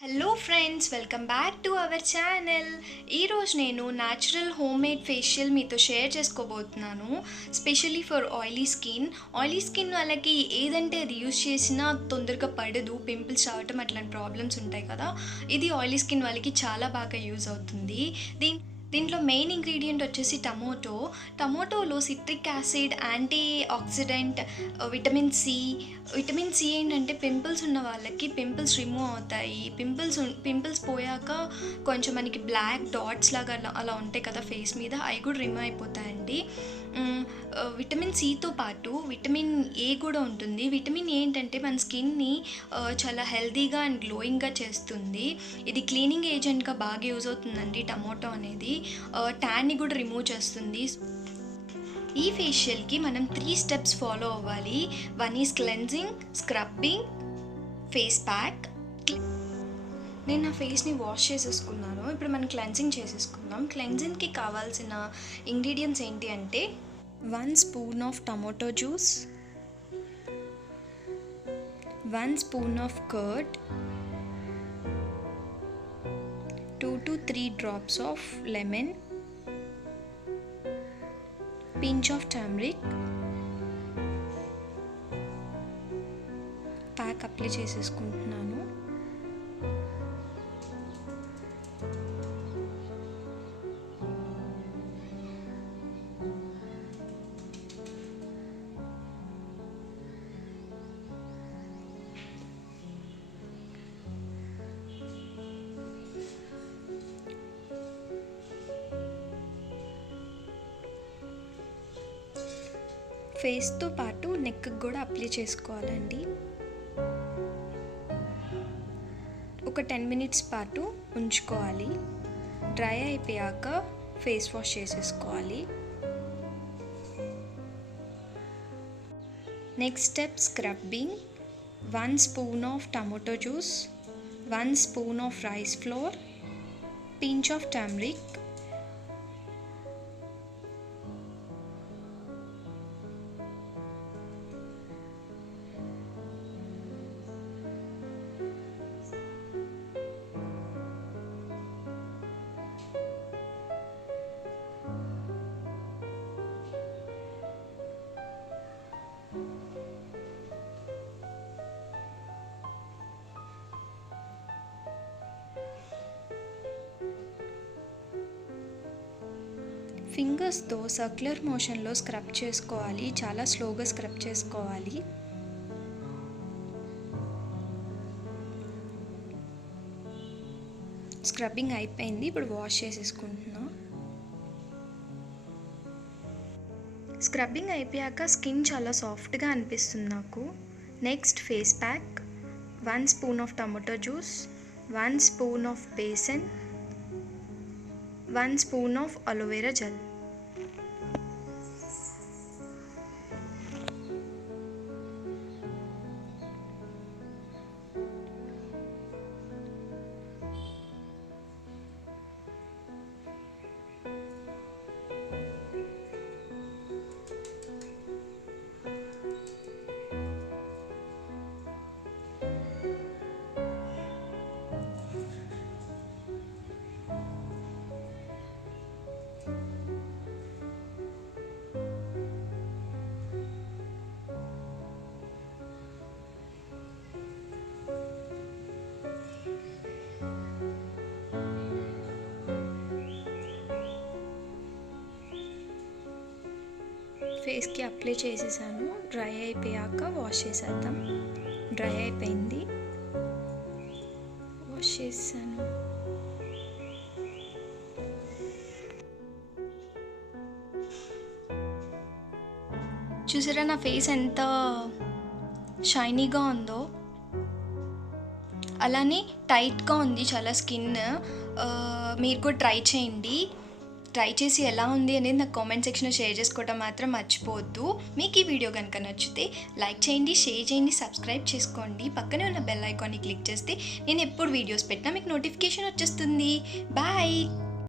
Hello friends, welcome back to our channel. ఈరోజు నేను natural home made facial మీతో share చేసుకోబోతున్నాను. స్పెషల్లీ ఫర్ ఆయిలీ స్కిన్ వాళ్ళకి ఏదంటే అది యూస్ చేసినా తొందరగా పడదు, పింపుల్స్ రావటం అట్లాంటి ప్రాబ్లమ్స్ ఉంటాయి కదా. ఇది ఆయిలీ స్కిన్ వాళ్ళకి చాలా బాగా యూజ్ అవుతుంది. దీంట్లో మెయిన్ ఇంగ్రీడియంట్ వచ్చేసి టమోటోలో citric acid, anti oxidant, vitamin C ఏంటంటే పింపుల్స్ ఉన్న వాళ్ళకి పింపుల్స్ రిమూవ్ అవుతాయి. పింపుల్స్ పోయాక కొంచెం మనకి బ్లాక్ డాట్స్ లాగా అలా ఉంటాయి కదా ఫేస్ మీద, అవి కూడా రిమూవ్ అయిపోతాయండి. విటమిన్ సితో పాటు విటమిన్ ఏ కూడా ఉంటుంది. విటమిన్ ఏ ఏంటంటే మన స్కిన్ని చాలా హెల్తీగా అండ్ గ్లోయింగ్గా చేస్తుంది. ఇది క్లీనింగ్ ఏజెంట్గా బాగా యూజ్ అవుతుందండి టమోటో అనేది. ట్యాన్ని కూడా రిమూవ్ చేస్తుంది. ఈ ఫేషియల్కి మనం 3 స్టెప్స్ ఫాలో అవ్వాలి. 1 is cleansing, scrubbing, face pack. నేను నా ఫేస్ని వాష్ చేసేసుకున్నాను. ఇప్పుడు మనం క్లెన్జింగ్ చేసేసుకుందాం. క్లెన్జింగ్కి కావాల్సిన ఇంగ్రీడియంట్స్ ఏంటి అంటే 1 spoon of tomato juice, 1 spoon of curd, 2 to 3 drops of lemon, pinch of turmeric. Pack apply చేసేసుకుంటున్నాను. ఫేస్తో పాటు నెక్కి కూడా అప్లై చేసుకోవాలండి. ఒక 10 minutes పాటు ఉంచుకోవాలి. డ్రై అయిపోయాక ఫేస్ వాష్ చేసేసుకోవాలి. Next step scrubbing. 1 spoon of tomato juice, 1 spoon of rice flour, pinch of turmeric, ఫింగర్స్తో సర్క్యులర్ మోషన్లో స్క్రబ్ చేసుకోవాలి. చాలా స్లోగా స్క్రబ్ చేసుకోవాలి. స్క్రబ్బింగ్ అయిపోయింది. ఇప్పుడు వాష్ చేసేసుకుంటున్నా. స్క్రబ్బింగ్ అయిపోయాక స్కిన్ చాలా సాఫ్ట్గా అనిపిస్తుంది నాకు. Next face pack. 1 spoon of tomato juice, 1 spoon of besan, 1 spoon of aloe vera gel. ఫేస్కి అప్లై చేసేసాను. డ్రై అయిపోయాక వాష్ చేసేద్దాం. డ్రై అయిపోయింది, వాష్ చేసాను. చూసారా నా ఫేస్ ఎంత షైనీగా ఉందో. అలానే టైట్గా ఉంది చాలా స్కిన్. మీరు కూడా ట్రై చేయండి. ట్రై చేసి ఎలా ఉంది అనేది నాకు కామెంట్ సెక్షన్లో షేర్ చేసుకోవడం మాత్రం మర్చిపోవద్దు. మీకు ఈ వీడియో కనుక నచ్చితే లైక్ చేయండి, షేర్ చేయండి, సబ్స్క్రైబ్ చేసుకోండి. పక్కనే ఉన్న బెల్ ఐకాన్ని క్లిక్ చేస్తే నేను ఎప్పుడు వీడియోస్ పెట్టినా మీకు నోటిఫికేషన్ వచ్చేస్తుంది. బాయ్.